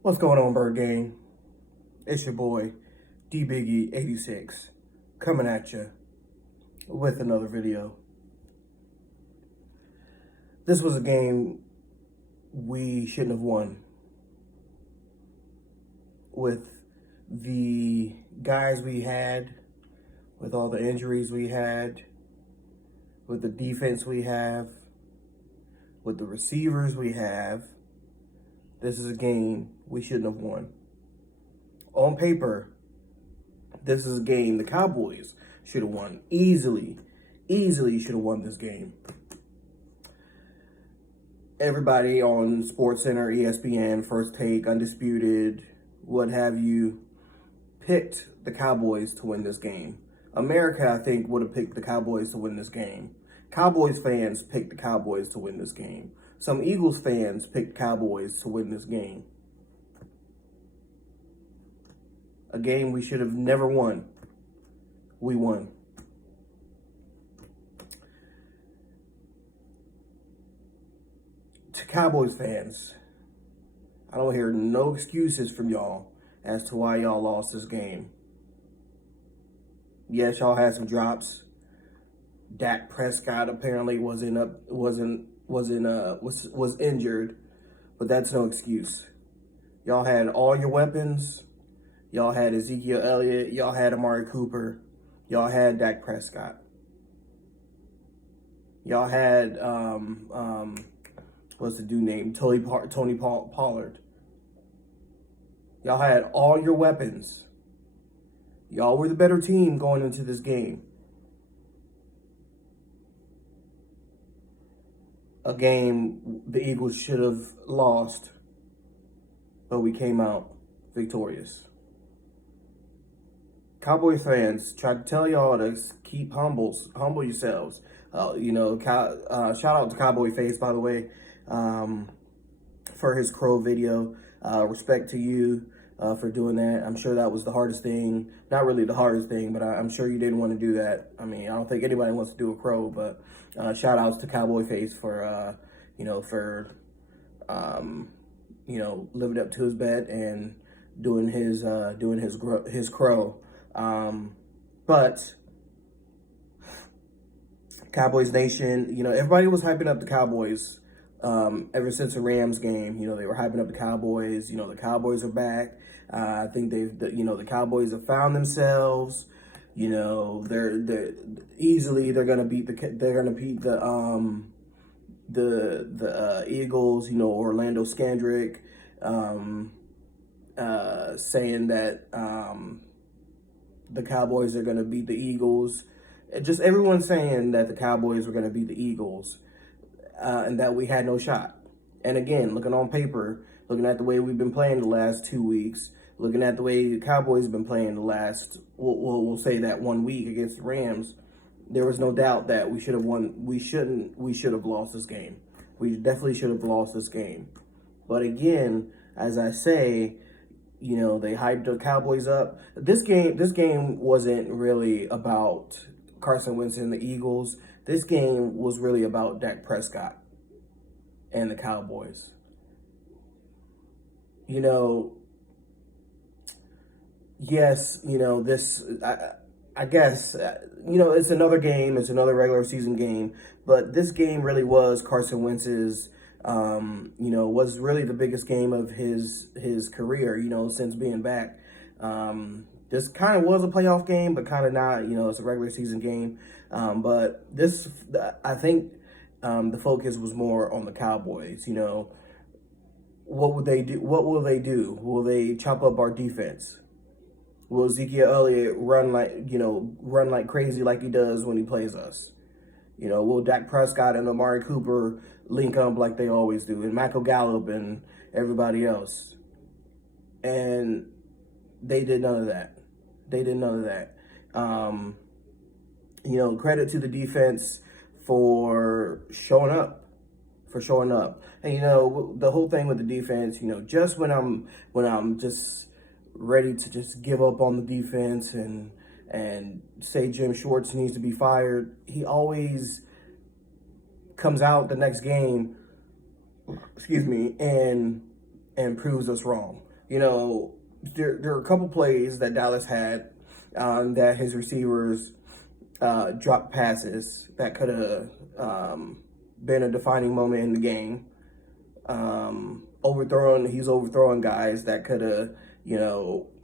What's going on, Bird Gang? It's your boy, D Biggie 86, coming at you with another video. This was a game we shouldn't have won. With the guys we had, with all the injuries we had, with the defense we have, with the receivers we have, this is a game we shouldn't have won. On paper, this is a game the Cowboys should have won easily should have won this game. Everybody on SportsCenter, ESPN, First Take, Undisputed, what have you, picked the Cowboys to win this game. America, I think, would have picked the Cowboys to win this game. Cowboys fans picked the Cowboys to win this game. Some Eagles fans picked Cowboys to win this game. A game we should have never won. We won. To Cowboys fans, I don't hear no excuses from y'all as to why y'all lost this game. Yes, y'all had some drops. Dak Prescott apparently was injured, but that's no excuse. Y'all had all your weapons. Y'all had Ezekiel Elliott. Y'all had Amari Cooper. Y'all had Dak Prescott. Y'all had what's the dude name? Tony Pollard. Y'all had all your weapons. Y'all were the better team going into this game. A game the Eagles should have lost, but we came out victorious. Cowboy fans, try to tell y'all to keep humble yourselves. Shout out to Cowboy Face, by the way, for his crow video. Respect to you for doing that. I'm sure that was the hardest thing. Not really the hardest thing, but I'm sure you didn't want to do that. I mean, I don't think anybody wants to do a crow, but shout outs to Cowboy Face for, living up to his bet and doing his crow. But Cowboys Nation, everybody was hyping up the Cowboys ever since the Rams game. They were hyping up the Cowboys. The Cowboys are back. I think the Cowboys have found themselves. They're gonna beat the Eagles. Orlando Scandrick saying that the Cowboys are gonna beat the Eagles. Just everyone saying that the Cowboys were gonna beat the Eagles. And that we had no shot. And again, looking on paper, looking at the way we've been playing the last 2 weeks, looking at the way the Cowboys have been playing the last, we'll say that 1 week against the Rams, there was no doubt that we should have won. We should have lost this game. We definitely should have lost this game. But again, as I say, they hyped the Cowboys up. This game wasn't really about Carson Wentz and the Eagles. This game was really about Dak Prescott and the Cowboys. Yes, I guess, it's another game. It's another regular season game. But this game really was Carson Wentz's, was really the biggest game of his career, since being back. This kind of was a playoff game, but kind of not. It's a regular season game. But this, I think, the focus was more on the Cowboys. What would they do? What will they do? Will they chop up our defense? Will Ezekiel Elliott run like crazy like he does when he plays us? Will Dak Prescott and Amari Cooper link up like they always do, and Michael Gallup and everybody else? And they did none of that. Credit to the defense for showing up. And the whole thing with the defense, just when I'm just ready to just give up on the defense and say Jim Schwartz needs to be fired, he always comes out the next game, and proves us wrong. You know, there are a couple plays that Dallas had that his receivers dropped passes that could have been a defining moment in the game. He's overthrowing guys that could have,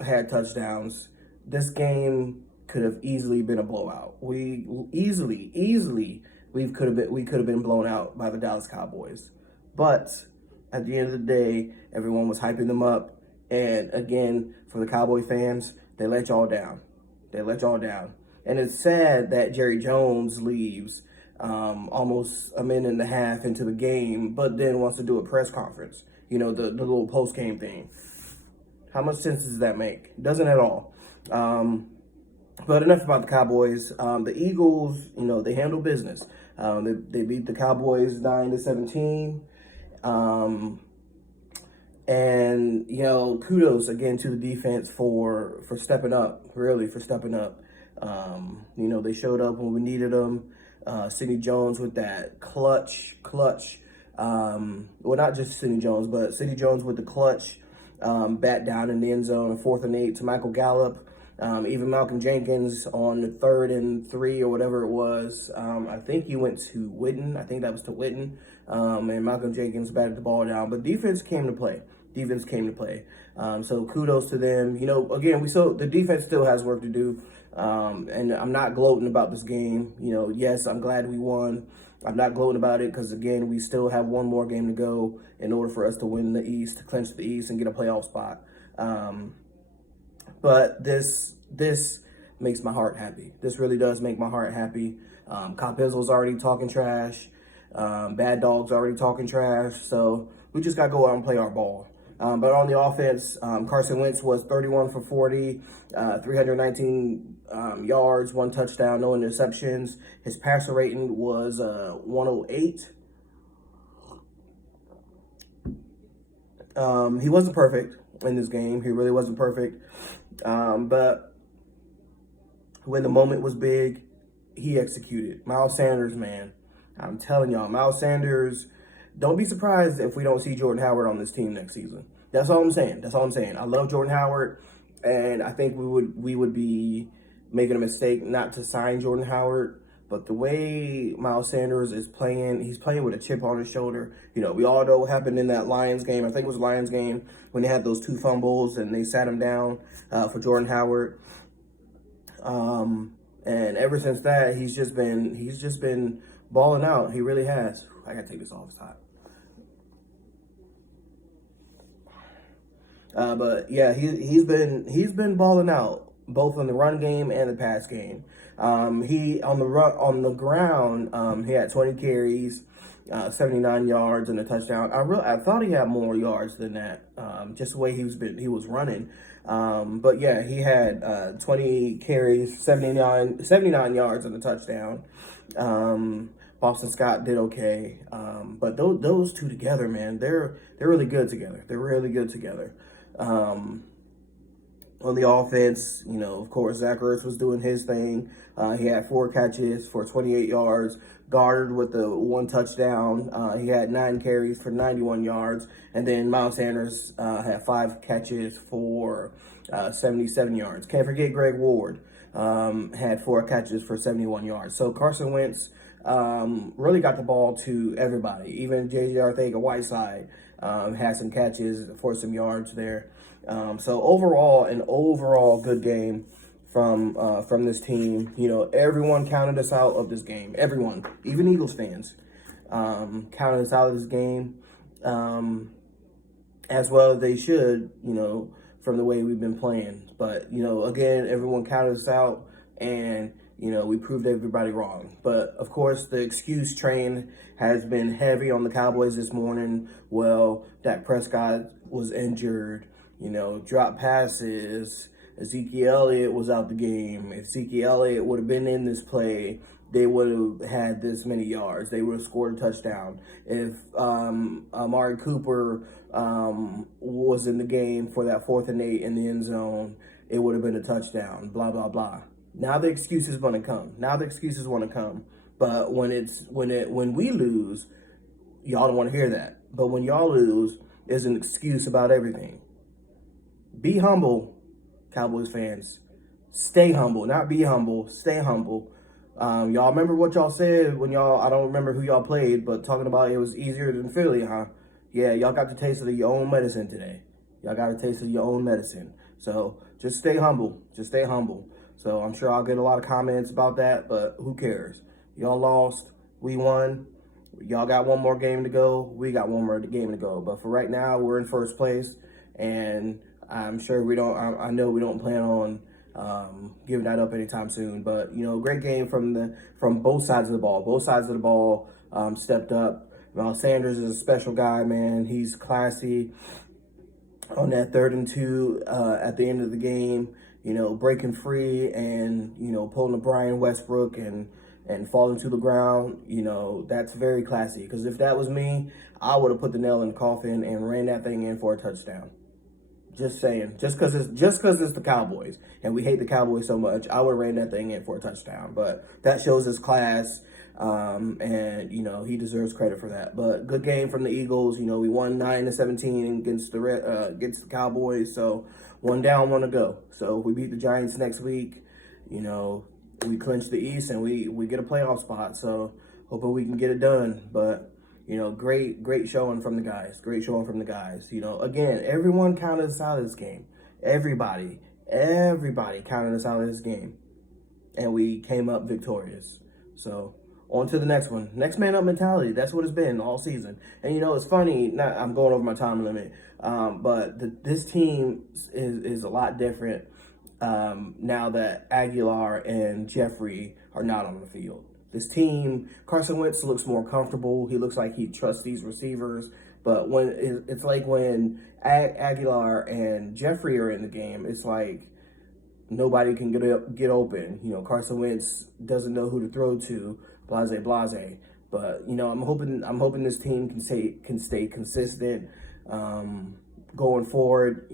had touchdowns. This game could have easily been a blowout. We could have been blown out by the Dallas Cowboys. But at the end of the day, everyone was hyping them up. And again, for the Cowboy fans, they let y'all down. They let y'all down. And it's sad that Jerry Jones leaves almost a minute and a half into the game, but then wants to do a press conference. The little post-game thing. How much sense does that make? Doesn't at all. But enough about the Cowboys. The Eagles, they handle business. They beat the Cowboys 9-17. And kudos again to the defense for stepping up, really for stepping up. They showed up when we needed them. Sidney Jones with that clutch. Well, not just Sidney Jones, but Sidney Jones with the clutch bat down in the end zone, 4th and 8 to Michael Gallup. Even Malcolm Jenkins on the 3rd and 3 or whatever it was. I think he went to Witten. I think that was to Witten. And Malcolm Jenkins batted the ball down. But defense came to play. So kudos to them. Again, the defense still has work to do. And I'm not gloating about this game. Yes, I'm glad we won. I'm not gloating about it because, again, we still have one more game to go in order for us to win the East, to clinch the East and get a playoff spot. But this makes my heart happy. This really does make my heart happy. Cop Izzo's already talking trash. Bad Dog's already talking trash. So we just got to go out and play our ball. But on the offense, Carson Wentz was 31 for 40, 319 yards, 1 touchdown, no interceptions. His passer rating was 108. He wasn't perfect in this game. He really wasn't perfect. But when the moment was big, he executed. Miles Sanders, man. I'm telling y'all, Miles Sanders, don't be surprised if we don't see Jordan Howard on this team next season. That's all I'm saying. I love Jordan Howard, and I think we would be making a mistake not to sign Jordan Howard. But the way Miles Sanders is playing, he's playing with a chip on his shoulder. We all know what happened in that Lions game. I think it was Lions game when they had those 2 fumbles and they sat him down for Jordan Howard. And ever since that, he's just been balling out. He really has. I gotta take this off. It's hot. But yeah, he's been balling out both in the run game and the pass game. He on the ground, he had 20 carries, 79 yards and a touchdown. I thought he had more yards than that, just the way he was running. But yeah, he had 20 carries, 79 yards and a touchdown. Boston Scott did okay. But those two together, man, they're really good together. They're really good together. On the offense, of course, Zach Ertz was doing his thing. He had 4 catches for 28 yards, Goddard with the 1 touchdown. He had 9 carries for 91 yards. And then Miles Sanders had 5 catches for 77 yards. Can't forget Greg Ward had 4 catches for 71 yards. So Carson Wentz really got the ball to everybody. Even J.J. Arcega-Whiteside had some catches for some yards there. So overall, an overall good game from this team. Everyone counted us out of this game. Everyone, even Eagles fans, counted us out of this game, as well as they should, from the way we've been playing. But, again, everyone counted us out, and, we proved everybody wrong. But, of course, the excuse train has been heavy on the Cowboys this morning. Well, Dak Prescott was injured, drop passes. Ezekiel Elliott was out the game. If Ezekiel Elliott would have been in this play, they would have had this many yards. They would have scored a touchdown. If Amari Cooper was in the game for that 4th and 8 in the end zone, it would have been a touchdown, blah, blah, blah. Now the excuses want to come. But when we lose, y'all don't want to hear that. But when y'all lose, there's an excuse about everything. Be humble, Cowboys fans. Stay humble, not be humble. Stay humble. Y'all remember what y'all said when y'all, I don't remember who y'all played, but talking about it was easier than Philly, huh? Yeah, y'all got the taste of your own medicine today. Y'all got a taste of your own medicine. So just stay humble. Just stay humble. So I'm sure I'll get a lot of comments about that, but who cares? Y'all lost. We won. Y'all got one more game to go. We got one more game to go. But for right now, we're in first place, and I'm sure we don't. I know we don't plan on giving that up anytime soon. But great game from both sides of the ball. Both sides of the ball stepped up. Sanders is a special guy, man. He's classy on that 3rd and 2 at the end of the game. Breaking free and pulling a Brian Westbrook and falling to the ground. That's very classy. Because if that was me, I would have put the nail in the coffin and ran that thing in for a touchdown. Just saying. Just because it's the Cowboys and we hate the Cowboys so much, I would have ran that thing in for a touchdown. But that shows his class, and he deserves credit for that. But good game from the Eagles. We won 9-17 against the Cowboys. So one down, one to go. So if we beat the Giants next week, we clinch the East and we get a playoff spot. So hoping we can get it done. But great showing from the guys. Great showing from the guys. Again, everyone counted us out of this game. Everybody counted us out of this game. And we came up victorious. So on to the next one. Next man up mentality. That's what it's been all season. And it's funny, I'm going over my time limit, but this team is a lot different now that Aguilar and Jeffrey are not on the field. This team, Carson Wentz looks more comfortable. He looks like he trusts these receivers. But it's like when Aguilar and Jeffrey are in the game, it's like nobody can get open. Carson Wentz doesn't know who to throw to. Blase. But I'm hoping this team can stay consistent going forward.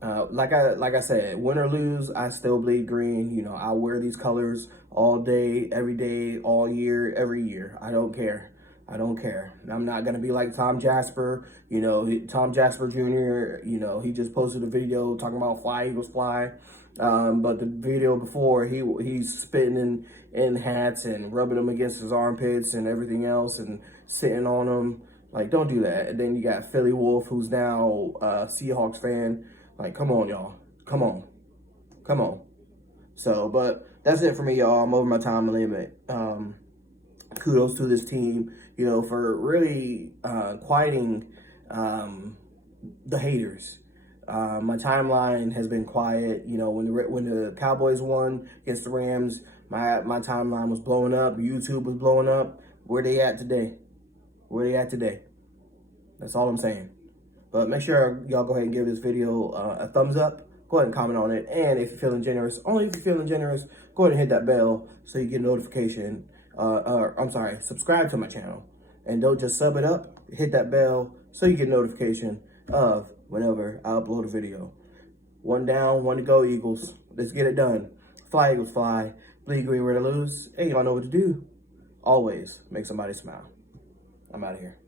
Like I said, win or lose, I still bleed green. I wear these colors all day, every day, all year, every year. I don't care. I'm not going to be like Tom Jasper. Tom Jasper Jr., he just posted a video talking about Fly Eagles Fly. But the video before, he's spitting in hats and rubbing them against his armpits and everything else and sitting on them. Like, don't do that. And then you got Philly Wolf, who's now a Seahawks fan. Like, come on, y'all. Come on. So, but that's it for me, y'all. I'm over my time limit. Kudos to this team, for really quieting the haters. My timeline has been quiet. When the Cowboys won against the Rams, my timeline was blowing up. YouTube was blowing up. Where they at today? That's all I'm saying. But make sure y'all go ahead and give this video a thumbs up. Go ahead and comment on it. And if you're feeling generous, only if you're feeling generous, go ahead and hit that bell so you get a notification. Subscribe to my channel. And don't just sub it up. Hit that bell so you get notification of whenever I upload a video. One down, one to go, Eagles. Let's get it done. Fly, Eagles, fly. Bleed green, ready to lose. Hey, y'all know what to do. Always make somebody smile. I'm out of here.